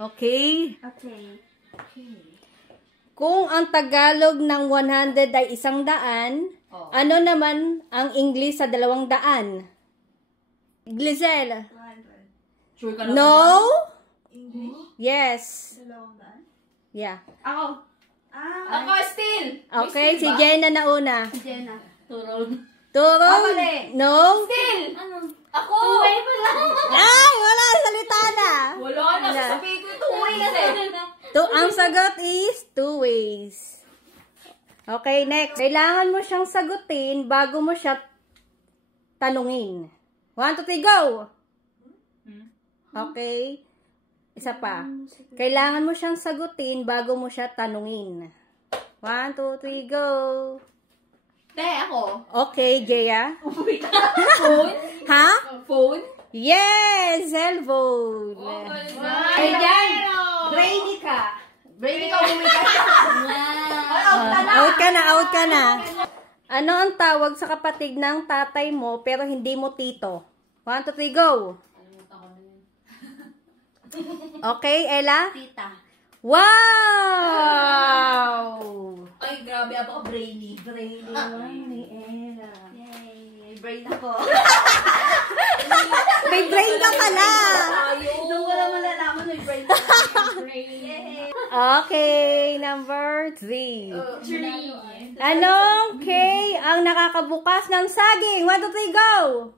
Okay? Okay. Kung ang Tagalog ng 100 ay 100, ano naman ang English sa 200? Glizel. 200. Sure ka na No? English? Yes. 200? Yeah. Ako. Ah, Ako still. Okay, si Jenna na una. Jenna. Turon. Turong? No? Still. Ano? Ako. Ay, wala, salita na. Wala na. Sasabihin ko ito. Ang sagot is 2 ways. Okay, next. Kailangan mo siyang sagutin bago mo siya tanungin. 1, 2, 3, go! Okay. Isa pa. Kailangan mo siyang sagutin bago mo siya tanungin. 1, 2, 3, go! Te, ako. Okay, Jaya. Phone? Ha? Phone? Yes! Cellphone. Ay, yan. Brady ka. Brady ka, umuwi ka. Out ka na. Ano ang tawag sa kapatid ng tatay mo pero hindi mo tito? 1, 2, 3, go! Okay, Ella? Tita. Wow! Ay, grabe. Ako ka brainy. Brainy ni Ella. Yay! Brain ako. May brain ka pala! Doon ko lang malalaman may brain ako. Yay! Okay, number 3. Anong K ang nakakabukas ng saging? 1, 2, 3, go!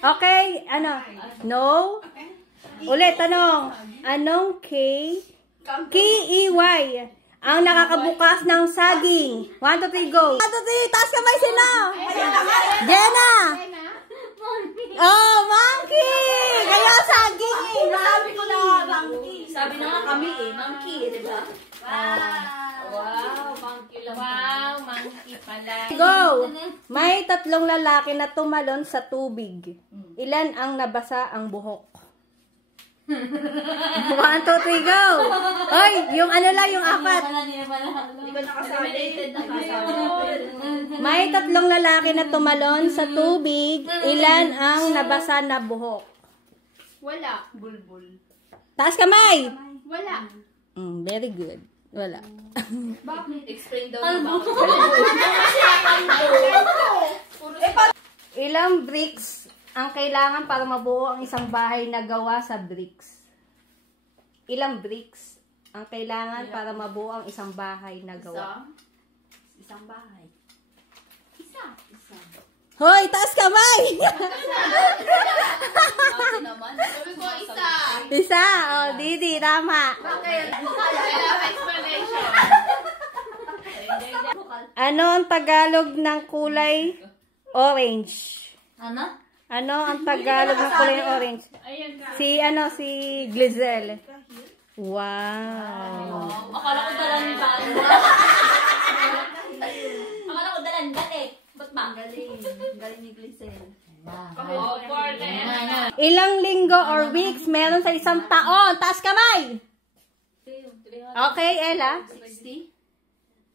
Okay, ano? No? Ulit, tanong. Anong K? K-E-Y ang nakakabukas ng saging? 1, 2, 3, go! 1, 2, 3, taas kamay sila! Jenna! Oh, monkey! Kaya saging eh! Sabi ko na monkey. Sabi na nga kami eh. Monkey, di ba? Wow, monkey lang. Wow, monkey pala. Go! May 3 lalaki na tumalon sa tubig. Ilan ang nabasa ang buhok? 1, 2, 3, go! Oy, yung ano lang, yung 4. Hindi ko nakasabi. May 3 lalaki na tumalon sa tubig. Ilan ang nabasa na buhok? Wala. Bulbul. Taas kamay! Wala. Very good. Wala. Bakit? Explain daw na Ilang bricks ang kailangan para mabuo ang isang bahay na gawa sa bricks? Ilang bricks ang kailangan para mabuo ang isang bahay na gawa? Isang bahay. Isa. Hoy, taas kamay! Kasi naman. Sabi ko isa. Isa. Oh, Didi, tama. Bakit? I love explanation. Ano ang Tagalog ng kulay orange? Ano? Ano ang Tagalog ng kulay orange? Si Glizel. Wow. Akala ko dalan ba? Akala ko dalan ba eh. Ba't ba? Galing ni Glycel. Ilang linggo or weeks meron sa isang taon? Taas kamay! Okay, Ella? 60?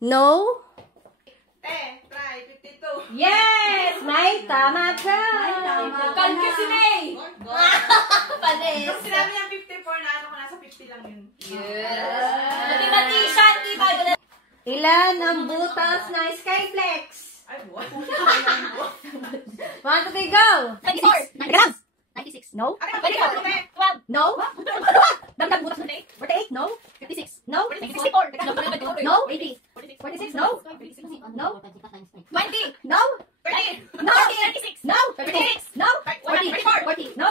No? Try, 52. Yes! May tama ka! Kan kasi May! Panis! Pag sinabi niya 54 na ano ko, nasa 50 lang yun. Yes! Mathematician! Di ba? Ilan ang butas ng Skyflex? Ay, what? 1, 2, 3, go! 96! 96! No? 24! 12! No? Damdag butas ng 48? No? 56! No? 64! No? 80! 46? No? No? 20! No? 30! No? 36! No? 36! No? 40! 40? No?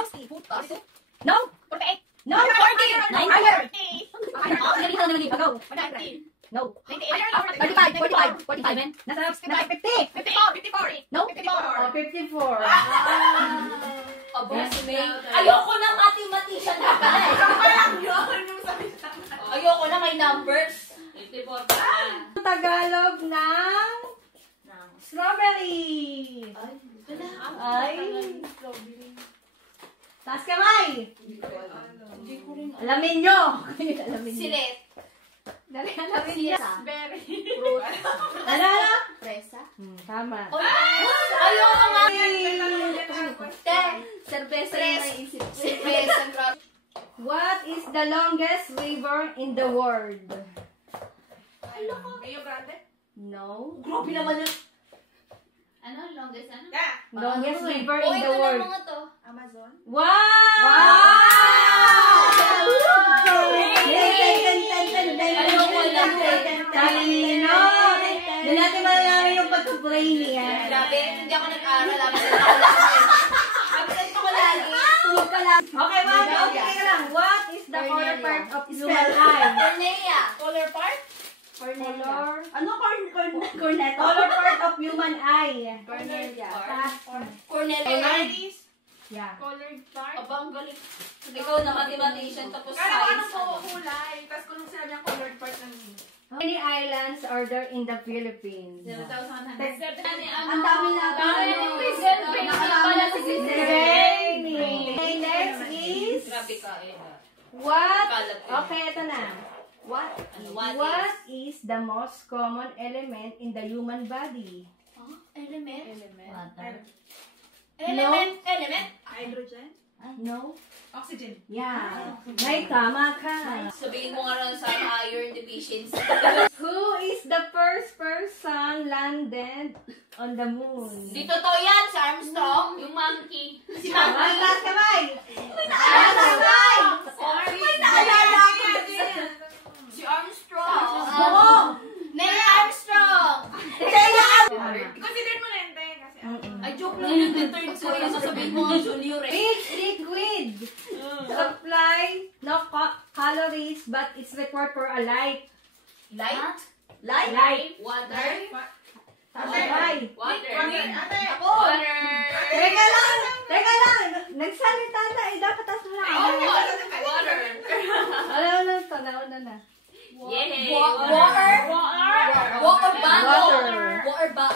No? 48! No? 40! Higher! 40! Go! 90! No? 35! 45? 45? Nasa 50? 54! 54! No? 54! Oh, 54. Aba, si May. Ayoko na mathematician na pala eh. Parang yun yung sabi sa Ayoko na may numbers. 54 pa. Tagalog ng strawberry. Ay. Taas kamay. Alamin nyo. Alamin nyo. Silet. Dali, alamin nyo. Berry. Ano? Presa. Tama. Ayoko nga. Ay. Te, cerveza yung naisip. Cerveza. is the longest river in the world? Rio Grande? No. Grabe naman yun. Ano? Longest ano? Yeah. Longest river O, in the ito na world. mga to. Amazon? Wow! Ayoko lang. Talino! Doon natin malalaman yung pag-pray niya. Grabe, hindi ako nag-aaral. Absent ako lagi. Absent ako lagi. Tulog ka lang. Okay, okay ka lang. What is the color part of human eye? Cornea. Color part? Color. Ano corneto? Color part of human eye. Cornea. Taas. Cornea. Iris? Yeah. Colored part? Aba, ang galing. Ikaw na mathematician tapos Kala ko anong science. kulay. Tapos kung sinabi ang colored part ng How many islands are there in the Philippines? 0,100. Ang dami natin. Nakalaman si Okay, next is Grabe ka, eh. what? Kalat eh. Okay, ito na. What? Ano, What is the most common element in the human body? Element? Water. Element? hydrogen? No? Oxygen. Yeah. May tama ka. Sabihin mo nga rin sa iron deficiency. Who is the first person landed on the moon? Dito to yan, si Armstrong. Yung monkey. Si monkey. Taas kamay! May naalala ko. Si Armstrong. Oo! Neil Armstrong. Consider mo na yun, te, kasi Ay, joke lang yung third ko. Yung sasabihin mo ang junior eh. Which liquid supply no calories but it's required for a light? Light? Light. Water? Sabay. Water. Ate! Ako! Water. Teka lang! Nagsalita na eh. Dapat tas mo Oh, na. water. Alam na ito. Nauna na. Yay. Water. Water ba? Water. Water ba?